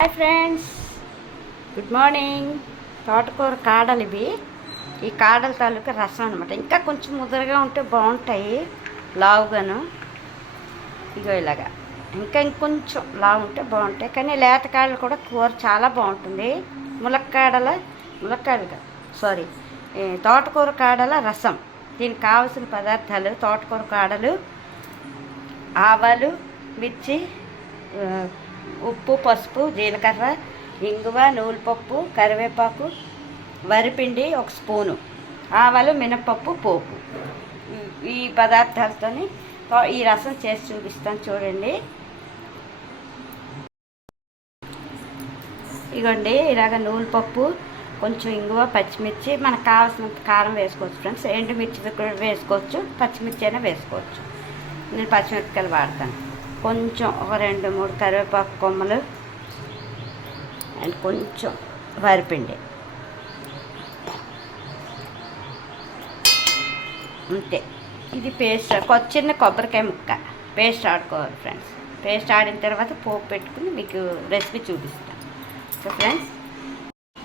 Hi friends, good morning. తోటకూర కాడలు ఇవి. ఈ కాడల తాలూకా రసం అనమాట. ఇంకా కొంచెం ముదరగా ఉంటే బాగుంటాయి, లావుగాను. ఇగో ఇలాగా ఇంకా ఇంకొంచెం లావు ఉంటే బాగుంటాయి. కానీ లేత కాడలు కూడా కూర చాలా బాగుంటుంది. ములక్కాడలు సారీ తోటకూర కాడల రసం. దీనికి కావాల్సిన పదార్థాలు: తోటకూర కాడలు, ఆవాలు, మిర్చి, ఉప్పు, పసుపు, జీలకర్ర, ఇంగువ, నూనెపప్పు, కరివేపాకు, వరిపిండి 1 స్పూను, ఆవాలు, మినపప్పు, పోపు. ఈ పదార్థాలతో ఈ రసం చేసి చూపిస్తాను, చూడండి. ఇగోండి, ఇలాగ నూనెపప్పు, కొంచెం ఇంగువ, పచ్చిమిర్చి, మనకు కావాల్సినంత కారం వేసుకోవచ్చు ఫ్రెండ్స్. ఎండుమిర్చి కూడా వేసుకోవచ్చు, పచ్చిమిర్చి అయినా వేసుకోవచ్చు. నేను పచ్చిమిరపకాయలు వాడతాను. కొంచెం ఒక 2-3 కరివేపాకు కొమ్మలు అండ్ కొంచెం వరిపిండి, అంతే. ఇది పేస్ట్, చిన్న కొబ్బరికాయ ముక్క పేస్ట్ ఆడుకోవాలి ఫ్రెండ్స్. పేస్ట్ ఆడిన తర్వాత పోపు పెట్టుకుని మీకు రెసిపీ చూపిస్తాను. సో ఫ్రెండ్స్,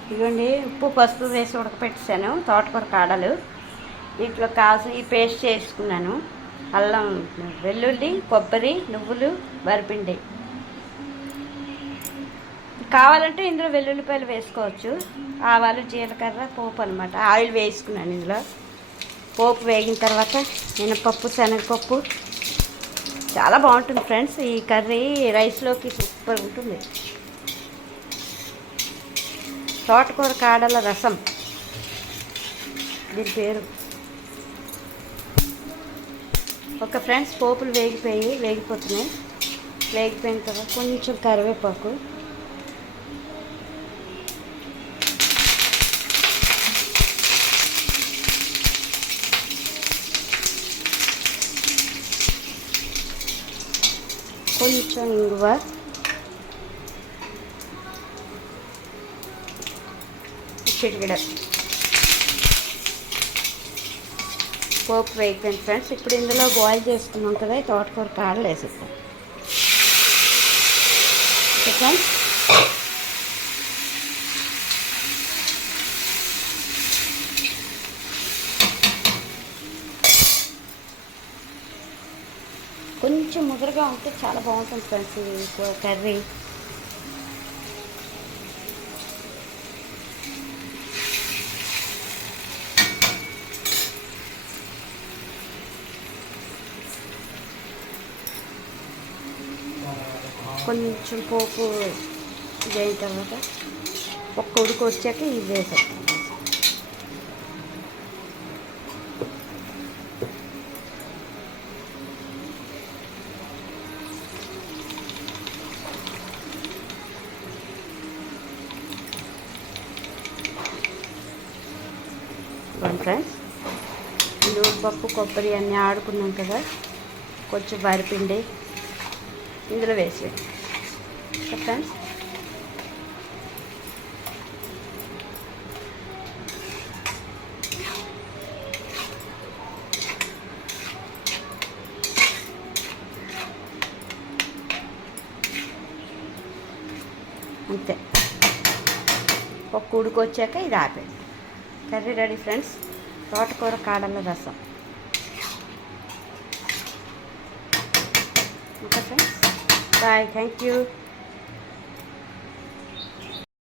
ఇదిగోండి, ఉప్పు పసుపు వేసి ఉడకపెట్టేసాను తోటకూర కాడలు. దీంట్లో కావాల్సిన ఈ పేస్ట్ చేసుకున్నాను. అల్లం, వెల్లుల్లి, కొబ్బరి, నువ్వులు, వరిపిండి. కావాలంటే ఇందులో వెల్లుల్లిపాయలు వేసుకోవచ్చు. ఆవాలు, జీలకర్ర, పోపు అనమాట. ఆయిల్ వేసుకున్నాను ఇందులో. పోపు వేగిన తర్వాత మినపప్పు, శనగపప్పు. చాలా బాగుంటుంది ఫ్రెండ్స్. ఈ కర్రీ రైస్లోకి సూపర్ ఉంటుంది. తోటకూర కాడల రసం దీని పేరు. ఒక ఫ్రెండ్స్, పోపులు వేగిపోతున్నాయి. వేగిపోయిన తర్వాత కొంచెం కరివేపాకు, కొంచెం ఇంగువ, చిటికెడ. పోపు వేగిపోయింది ఫ్రెండ్స్. ఇప్పుడు ఇందులో బాయిల్ చేసుకున్నాం కదా ఈ తోటకూర కాడలు వేసేస్తాం. ఫ్రెండ్స్, కొంచెం ముదురుగా ఉంటే చాలా బాగుంటుంది ఫ్రెండ్స్ ఈ కర్రీ. కొంచెం పోపు అయిన తర్వాత ఒక్క ఉడుకు వచ్చాక ఇది వేసేస్తాం. ఫ్రెండ్స్, నూనెపప్పు, కొబ్బరి అన్నీ ఆడుకున్నాం కదా. కొంచెం వరిపిండి ఇందులో వేసి ఫ్రెండ్స్, అంతే. ఒక ఉడుకు వచ్చాక ఇది ఆపేది. కర్రీ రెడీ ఫ్రెండ్స్, తోటకూర కాడల రసం. Okay friends, bye, thank you.